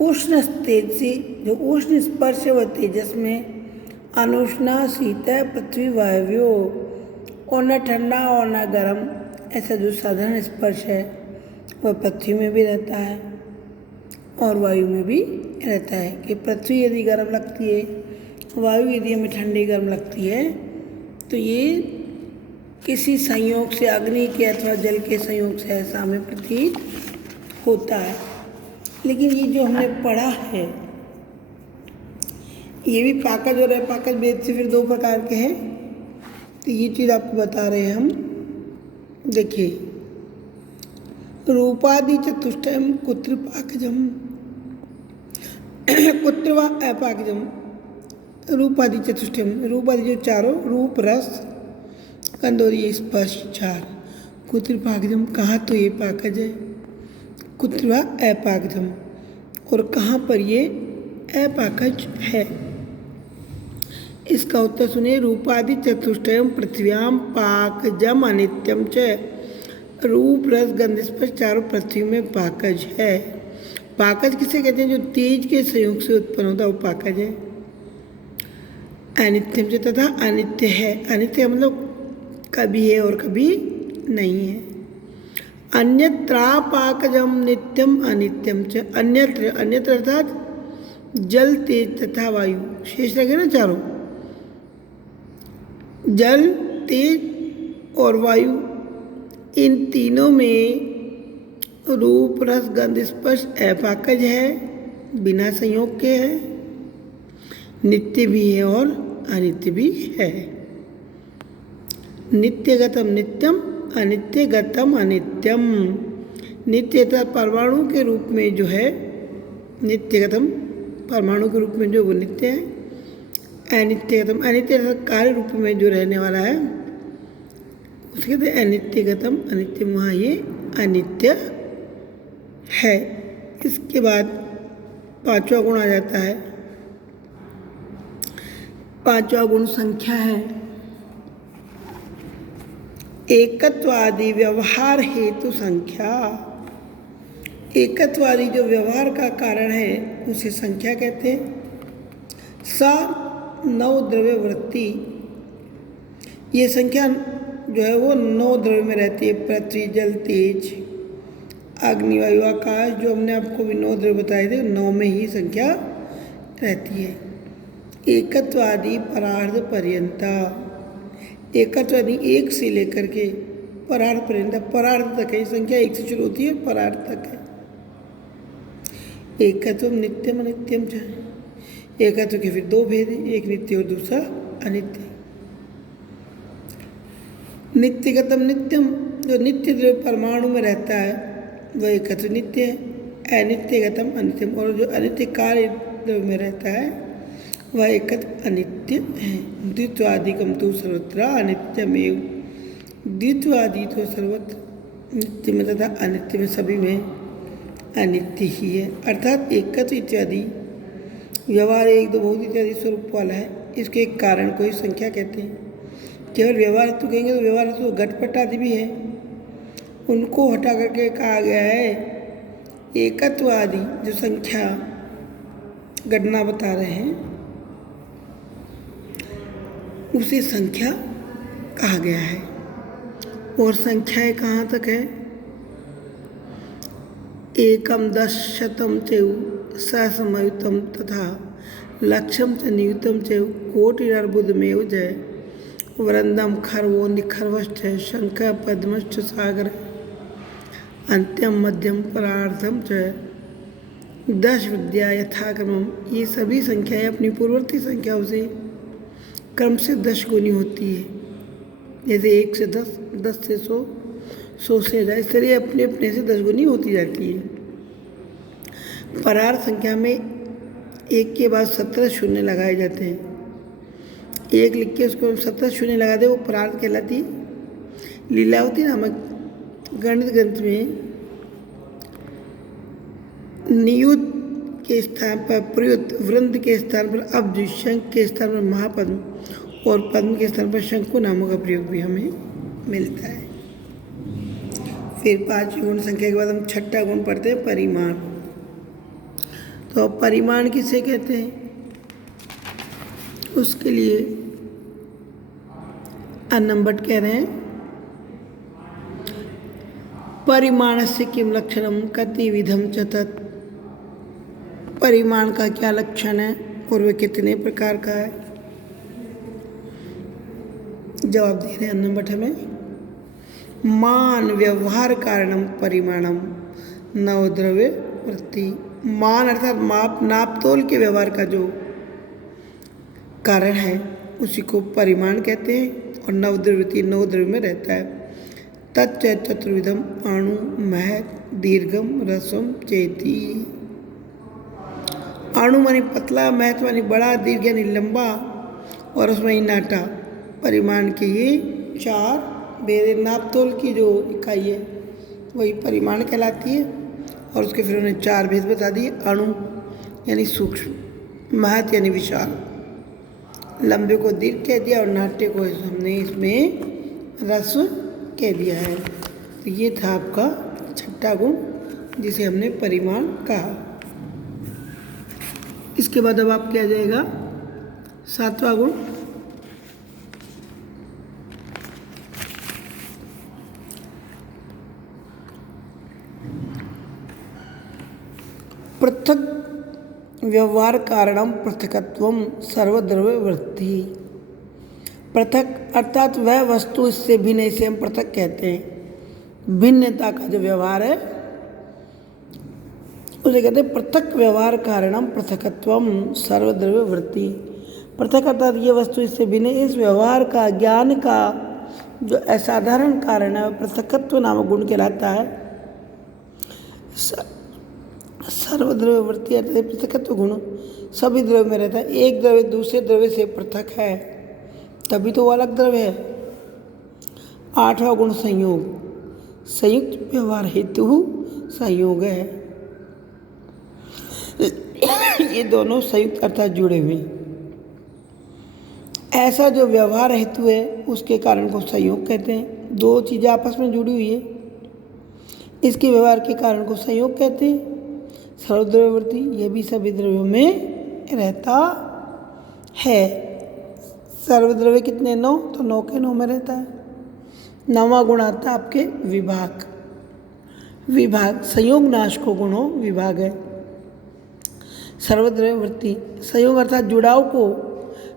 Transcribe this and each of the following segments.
उष्ण तेज से, जो उष्ण स्पर्श है वह तेजस में, अनुष्णा शीत पृथ्वी वायव्यो, और न ठंडा और न गर्म, ऐसा जो साधारण स्पर्श है वह पृथ्वी में भी रहता है और वायु में भी रहता है। कि पृथ्वी यदि गर्म लगती है, वायु यदि हमें ठंडी गर्म लगती है, तो ये किसी संयोग से, अग्नि के अथवा जल के संयोग से ऐसा हमें प्रतीत होता है। लेकिन ये जो हमने पढ़ा है, ये भी पाकज और अपाकज भेद से फिर दो प्रकार के हैं। तो ये चीज़ आपको बता रहे हैं हम। देखिए, रूपादि चतुष्टयम कुत्र पाकजम, कुत्र व अपाकजम। रूपादि चतुष्टयम, रूपादि जो चारों, रूप रस गंध और ये स्पर्श चार, कुत्र पाकजम, कहाँ तो ये पाकज है, कुत्र व अपाकजम, और कहाँ पर ये अपाकज है। इसका उत्तर सुनिए। रूपादि चतुष्टयम पृथ्व्याम पाकजम अनित्यम च, रूप रस गंध स्पर्श चारों पृथ्वी में पाकज है। पाकज किसे कहते हैं? जो तेज के संयोग से उत्पन्न होता है वो पाकज है। अनित्यम च, तथा अनित्य है। अनित्य मतलब कभी है और कभी नहीं है। अन्यत्रा पाकजम नित्यम अनित्यम च, अन्यत्र, अन्यत्र अर्थात जल तेज तथा वायु, शेष लगे ना चारों, जल तेज और वायु, इन तीनों में रूप रस गंध स्पर्श अपाकज है, बिना संयोग के है, नित्य भी है और अनित्य भी है। नित्यगतम नित्यम, अनित्यगतम अनित्यम। नित्यता परमाणु के रूप में जो है, नित्यगतम परमाणु के रूप में जो वो नित्य है। अनित्यगतम, अनित्य कार्य रूप में जो रहने वाला है उसके कहते हैं अनित्यगतम अनित्यम, वहाँ ये अनित्य है। इसके बाद पांचवा गुण आ जाता है। पांचवा गुण संख्या है। एकत्वादि व्यवहार हेतु संख्या। एकत्वादि जो व्यवहार का कारण है उसे संख्या कहते हैं। सा नौ द्रव्य वृत्ति, ये संख्या जो है वो 9 द्रव्य में रहती है। पृथ्वी जल तेज अग्नि वायु आकाश, जो हमने आपको भी 9 द्रव्य बताए थे, 9 में ही संख्या रहती है। एकत्वादि परार्ध पर्यंता, एकत्वादि एक से लेकर के परार्ध पर्यंत, परार्ध तक है। संख्या एक से शुरू होती है, परार्ध तक है। एकत्व नित्यम अनित्यम च, एकत्व के फिर दो भेद हैं, एक नित्य और दूसरा अनित्य। नित्यगतम नित्यम, जो नित्य द्रव्य परमाणु में रहता है वह एकत्व नित्य है। अनित्यगतम अनित्यम, और जो अनित्य कार्य द्रव्य में रहता है वह एकत्व अनित्य है। द्वित्वादिकम तो सर्वत्र अनित्यमेव, द्वित्वादि तो सर्वत्र नित्य में तथा अनित्य में, सभी में अनित्य ही है। अर्थात एकत्व इत्यादि व्यवहार एक दो बहुत इत्यादि स्वरूप वाला है। इसके एक कारण को ही संख्या कहते हैं। केवल व्यवहार तो कहेंगे तो व्यवहार तो घटपट आदि भी है, उनको हटा करके कहा गया है एकत्व आदि, जो संख्या गणना बता रहे हैं उसे संख्या कहा गया है। और संख्याएं कहाँ तक है? एकम 10 शतम चैव सहस्रमयुतम तथा लक्षम च नियुतम चैव कोटिरर्बुदमेव जय वृंदम खर्वो निखर्वश्च शंख पद्मश्च सागर अंत्यम मध्यम परार्थम च 10 विद्या यथाक्रमम। ये सभी संख्याएं अपनी पूर्ववर्ती संख्याओं से क्रम से 10 गुनी होती है। जैसे 1 से 10, 10 से 100, 100 से 1000, इस तरह अपने अपने से 10 गुनी होती जाती है। परार्थ संख्या में एक के बाद 17 शून्य लगाए जाते हैं। एक लिख के उसको 17 शून्य लगा दे, वो परार्थ कहलाती। लीलावती नामक गणित ग्रंथ में नियुत के स्थान पर प्रयुक्त, वृंद के स्थान पर अब्ज, शंख के स्थान पर महापद्म और पद्म के स्थान पर शंकु नामों का प्रयोग भी हमें मिलता है। फिर 5 गुण संख्या के बाद हम छठा गुण पढ़ते हैं, परिमाण। तो परिमाण किसे कहते हैं? उसके लिए अन्नम्भट्ट कह रहे हैं परिमाणस्य किम लक्षणम कतिविधम च तत्। परिमाण का क्या लक्षण है और वह कितने प्रकार का है? जवाब दे रहे हैं अन्नम्भट्ट हमें, मान व्यवहार कारणम परिमाणम नवद्रव्य वृत्ति। मान अर्थात माप, नापतोल के व्यवहार का जो कारण है उसी को परिमाण कहते हैं। और नवद्रव्य नवद्रव्य में रहता है। तच्च चतुर्विधम अणु महक दीर्घम रसम चेती। अणु मानी पतला, महक मानी बड़ा, दीर्घ यानी लंबा और रस मानी नाटा। परिमाण के ये 4 बेरे नापतोल की जो इकाई है वही परिमाण कहलाती है। और उसके फिर उन्होंने 4 भेद बता दिए। अणु यानी सूक्ष्म, महत यानी विशाल, लंबे को दीर्घ कह दिया और नाट्य को हमने इसमें रस कह दिया है। तो ये था आपका 6ठा गुण जिसे हमने परिमाण कहा। इसके बाद अब आप क्या जाएगा 7वां गुण, पृथक व्यवहार कारणम पृथकत्वम सर्वद्रव्य वृत्ति। पृथक अर्थात वह वस्तु इससे भिन्न, इसे हम पृथक कहते हैं। भिन्नता का जो व्यवहार है उसे कहते हैं पृथक व्यवहार कारणम पृथकत्वम सर्वद्रव्य वृत्ति। पृथक अर्थात ये वस्तु इससे भिन्न, इस व्यवहार का, ज्ञान का जो असाधारण कारण है वह पृथकत्व नामक गुण कहलाता है। सर्वद्रव्य वृत्ति अर्थात पृथकत्व गुण सभी द्रव्य में रहता है। एक द्रव्य दूसरे द्रव्य से पृथक है तभी तो वो अलग द्रव्य है। 8वां गुण संयोग, संयुक्त व्यवहार हेतु संयोग है। ये दोनों संयुक्त अर्थात जुड़े हुए। ऐसा जो व्यवहार हेतु है उसके कारण को संयोग कहते हैं। 2 चीज़ें आपस में जुड़ी हुई है, इसके व्यवहार के कारण को संयोग कहते हैं। सर्वद्रव्यवृत्ति ये भी सभी द्रव्यों में रहता है। सर्वद्रव्य कितने 9, तो 9 के 9 में रहता है। 9वां गुण आता है आपके विभाग। विभाग संयोग नाश को गुण हो विभाग है। सर्वद्रव्यवृत्ति संयोग अर्थात जुड़ाव को,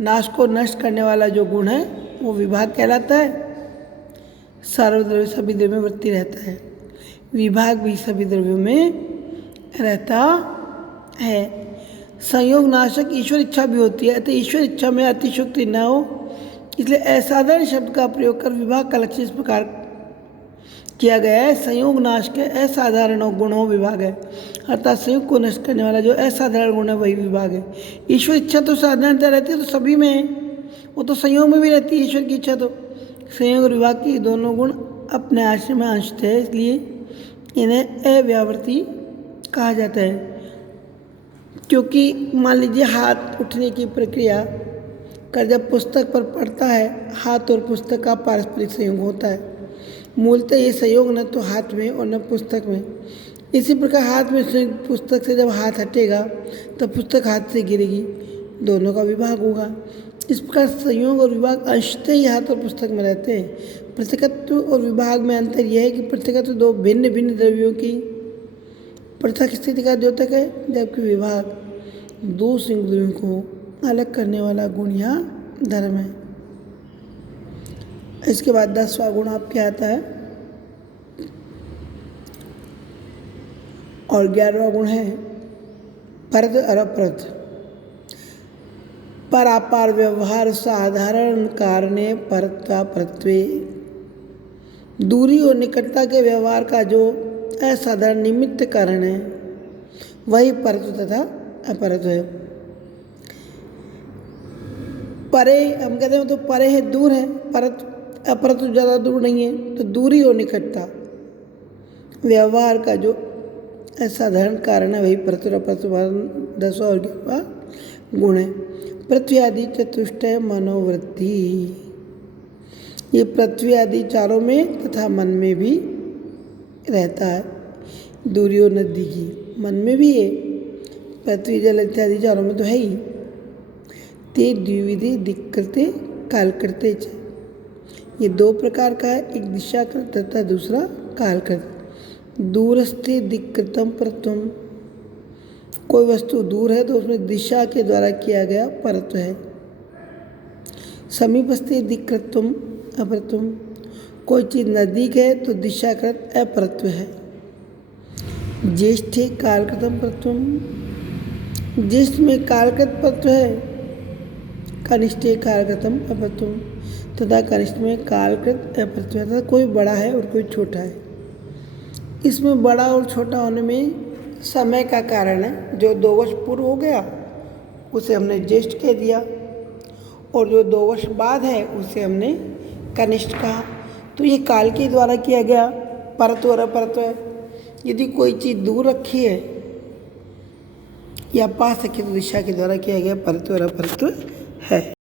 नाश को नष्ट करने वाला जो गुण है वो विभाग कहलाता है। सर्वद्रव्य सभी द्रव्यों में वृत्ति रहता है। विभाग भी सभी द्रव्यों में रहता है। संयोग नाशक ईश्वर इच्छा भी होती है, तो ईश्वर इच्छा में अतिशयोक्ति न हो, इसलिए असाधारण शब्द का प्रयोग कर विभाग का लक्ष्य इस प्रकार किया गया है। संयोग नाश के असाधारण गुणों विभाग है, अर्थात संयोग को नष्ट करने वाला जो असाधारण गुण है वही विभाग है। ईश्वर इच्छा तो साधारणता रहती है, तो सभी में है, वो तो संयोग में भी रहती है ईश्वर की इच्छा। तो संयोग और विभाग की दोनों गुण अपने आश्रय में अंशत है, इसलिए इन्हें अव्यावर्ती कहा जाता है। क्योंकि मान लीजिए हाथ उठने की प्रक्रिया कर जब पुस्तक पर पड़ता है, हाथ और पुस्तक का पारस्परिक संयोग होता है। मूलतः ये संयोग न तो हाथ में और न पुस्तक में। इसी प्रकार हाथ में संयोग, पुस्तक से जब हाथ हटेगा तो पुस्तक हाथ से गिरेगी, दोनों का विभाग होगा। इस प्रकार संयोग और विभाग अंशतः ही हाथ और पुस्तक में रहते हैं। पृथकत्व और विभाग में अंतर यह है कि पृथकत्व 2 भिन्न भिन्न द्रव्यों की पृथक स्थिति का द्योतक है, जबकि विभाग 2 संयुक्त द्रव्यों को अलग करने वाला गुण या धर्म है। इसके बाद 10वां गुण आपके आता है और 11वां गुण है परत और अपरत। परापार व्यवहार साधारण कारणे परत्वा परत्वे। दूरी और निकटता के व्यवहार का जो असाधारण निमित्त कारण है वही परत्व तथा अपरत्व है। परे हम कहते हैं तो परे है, दूर है, परत अपरत्व ज़्यादा दूर नहीं है। तो दूरी और निकटता व्यवहार का जो असाधारण कारण है वही परत्व और अपरत्व 10वां और 11वां गुण है। पृथ्वी आदि चतुष्टय मनोवृत्ति, ये पृथ्वी आदि चारों में तथा मन में भी रहता है। दूरी और नज़दीकी मन में भी है, पृथ्वी जल इत्यादि चारों में तो है ही। ते द्विविधे दिक्कृते कालकृते च, ये दो प्रकार का है, एक दिशाकृत तथा दूसरा कालकृत। दूरस्थे दिक्कृतम परत्वम, कोई वस्तु दूर है तो उसमें दिशा के द्वारा किया गया परत्व है। समीपस्थे दिक्कृतम अपरत्वम, कोई चीज़ नज़दीक है तो दिशाकृत अपरत्व है। ज्येष्ठे कालकृतम परत्वम, ज्येष्ठ में कालकृत परत्व है। कनिष्ठे कालकृतम अपरत्वम, तथा कनिष्ठ में कालकृत अपरत्व है, तथा कोई बड़ा है और कोई छोटा है। इसमें बड़ा और छोटा होने में समय का कारण है। जो 2 वर्ष पूर्व हो गया उसे हमने ज्येष्ठ कह दिया, और जो 2 वर्ष बाद है उसे हमने कनिष्ठ कहा। तो ये काल के द्वारा किया गया परत्व और अपरत्व है। यदि कोई चीज़ दूर रखी है या पास रखी तो दिशा के द्वारा किया गया परत्व और अपरत्व है।